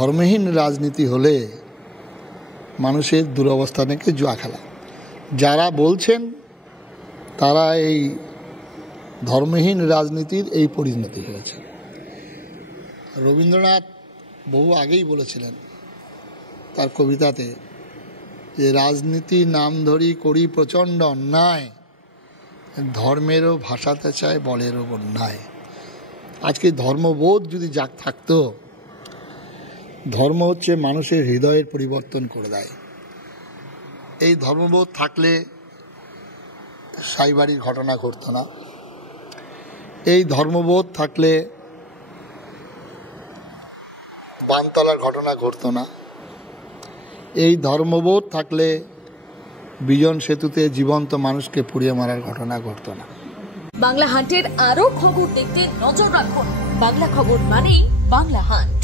ধর্মহীন রাজনীতি হলে মানুষের দুরবস্থা থেকে জুয়া খেলা। যারা বলছেন তারা এই ধর্মহীন রাজনীতির এই পরিণতি হয়েছে। রবীন্দ্রনাথ বহু আগেই বলেছিলেন তার কবিতাতে যে রাজনীতি নাম ধরি করি প্রচণ্ড অন্যায়, ধর্মেরও ভাসাতে চায় বলেরও বন্যায়। আজকে ধর্মবোধ যদি যাক থাকতো, ধর্ম হচ্ছে মানুষের হৃদয়ের পরিবর্তন করে দেয়। এই ধর্মবোধ থাকলে সাইবাড়ির ঘটনা ঘটতো না, এই ধর্মবোধ থাকলে বানতলার ঘটনা ঘটতো না, এই ধর্মবোধ থাকলে বিজন সেতুতে জীবন্ত মানুষকে পুড়িয়ে মারার ঘটনা ঘটতো না। বাংলা হান্টের আরো খবর দেখতে নজর রাখুন। বাংলা খবর মানেই বাংলা হান্ট।